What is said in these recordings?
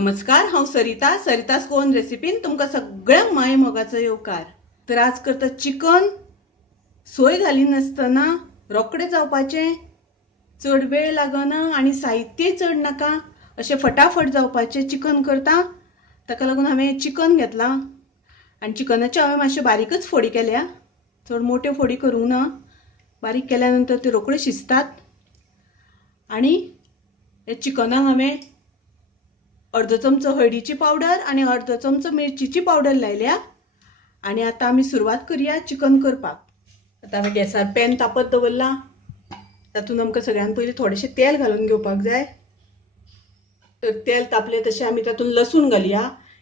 नमस्कार, हांव सरितास कोन रेसिपीन तुमकां सगळ्यांक माये मोगाचो येवकार। तर आज करता चिकन सोय घालिनासतना रोखडें जावपाचें, चड वेळ लागना आनी साहित्य चड नाका अशें फटाफट जावपाचें चिकन करता। ताका लागून हांवें चिकन घेतलां आनी चिकनाच्यो हांवें मातश्यो बारीकच फोडी केल्या, चड मोठ्यो फोडी करूंक ना। बारीक केल्या नंतर त्यो रोखड्यो शिजतात आनी हे चिकनाक हांवें अर्धो चमचो हळदीची पावडर आनी अर्धो चमचो मिरचीची पावडर लायल्या। आनी आतां आमी सुरवात करया चिकन करपाक। आतां हांवें गॅसार पॅन तापत दवरला, तातूंत आमकां सगळ्यान पयलीं थोडेशें तेल घालून घेवपाक जाय। तर तेल तापलें तशें आमी तातूंत लसूण घालया।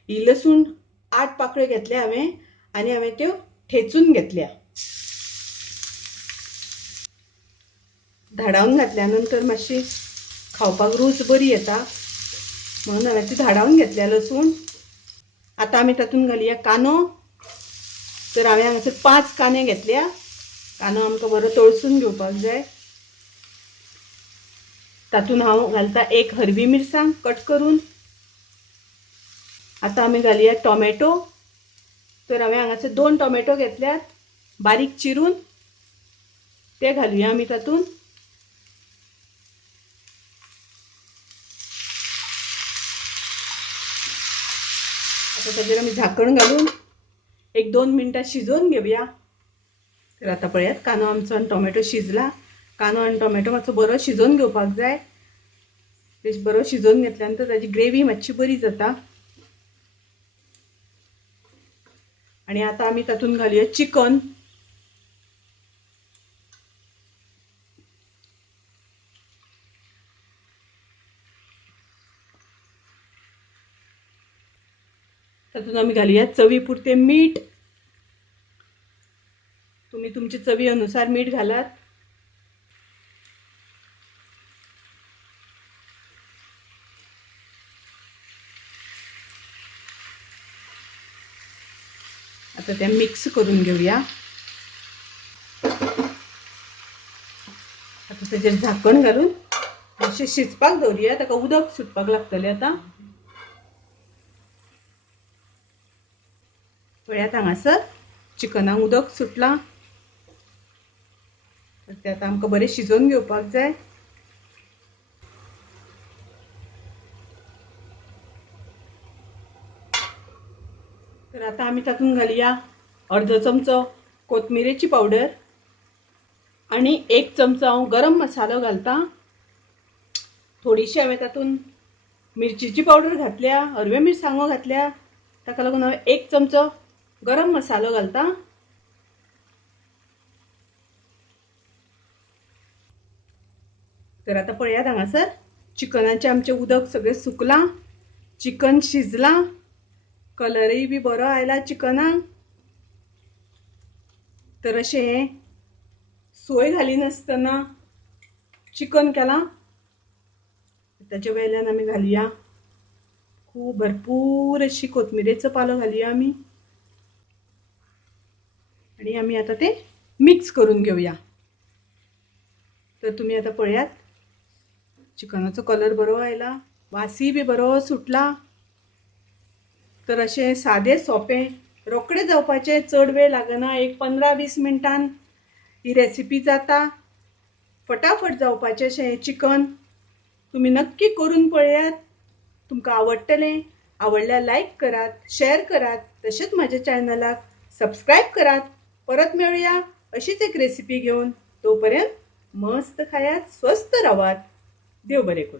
ही लसूण 8 पाकळ्यो घेतल्या हांवें आनी हांवें त्यो ठेचून घेतल्या। धाडावन घातल्या नंतर मातशी खावपाक रूच बरी येता म्हणून हांवें ती धाडावन घेतल्या लसूण। आतां आमी तातूंत घालया कांदो। तर हांवें हांगासर 5 कांदे घेतल्या। कांदो आमकां बरो तळसून घेवपाक जाय। तातूंत हांव घालता 1 हरवी मिरसांग कट करून। आतां आमी घालया टोमॅटो। तर हांवें हांगासर 2 टोमॅटो घेतल्यात बारीक चिरून, ते घालुया आमी तातूंत। आतां ताजेर आमी झाकण घालून 1-2 मिनटां शिजोवन घेवया। तर आतां पळयात कांदो आमचो आनी टोमॅटो शिजला। कांदो आनी टोमॅटो मातसो बरो शिजोवन घेवपाक जाय। बरो शिजोवन घेतल्या नंतर ताजी ग्रेवी मातशी बरी जाता। आनी आतां आमी तातूंत घालुया चिकन। तातूंत आमी घालुया चवी पुरतें मीठ। तुमी तुमचे चवी अनुसार मीठ घालात। आता ते मिक्स करून घेवया। आता ताजेर झाकण घालून मातशें शिजपाक दवरया। ताका उदक सुटपाक लागतलें आतां। पळयात हांगासर चिकनाक उदक सुटलां। ते आतां आमकां बरें शिजोवन घेवपाक जाय। तर आतां आमी तातूंत घालुया अर्धो चमचो कोथमिरेची पावडर आनी 1 चमचो हांव गरम मसालो घालतां। थोडीशी हांवें तातूंत मिरचीची पावडर घातल्या, हरव्यो मिरसांगो घातल्या। ताका लागून हांवें 1 चमचो गरम मसालो घालतां। तर आतां पळयात हांगासर चिकनाचें आमचें उदक सगळें सुकलां, चिकन शिजलां, कलरय बी बरो आयला चिकनाक। तर अशें हें सोय घालिनासतना चिकन केलां। ताचे वयल्यान आमी घालुया खूब भरपूर अशी कोथमिरेचो पालो घालुया आमी आनी आमी आतां तें मिक्स करून घेवया। तर तुमी आतां पळयात चिकनाचो कलर बरो आयला, वासय बी बरो सुटला। तर अशें सादें सोंपें रोखडें जावपाचें, चड वेळ लागना। एक 15-20 मिनटान ही रेसिपी जाता। फटाफट जावपाचें अशें हें चिकन। तुमी नक्की करून पळयात, तुमकां आवडटलें। आवडल्यार लायक करात, शेअर करात, तशेंच म्हाज्या चॅनलाक सबस्क्रायब करात। परत मेळुया अशीच एक रेसिपी घेवन। तोपर्यंत मस्त खायात, स्वस्थ रावात। देव बरें करूं।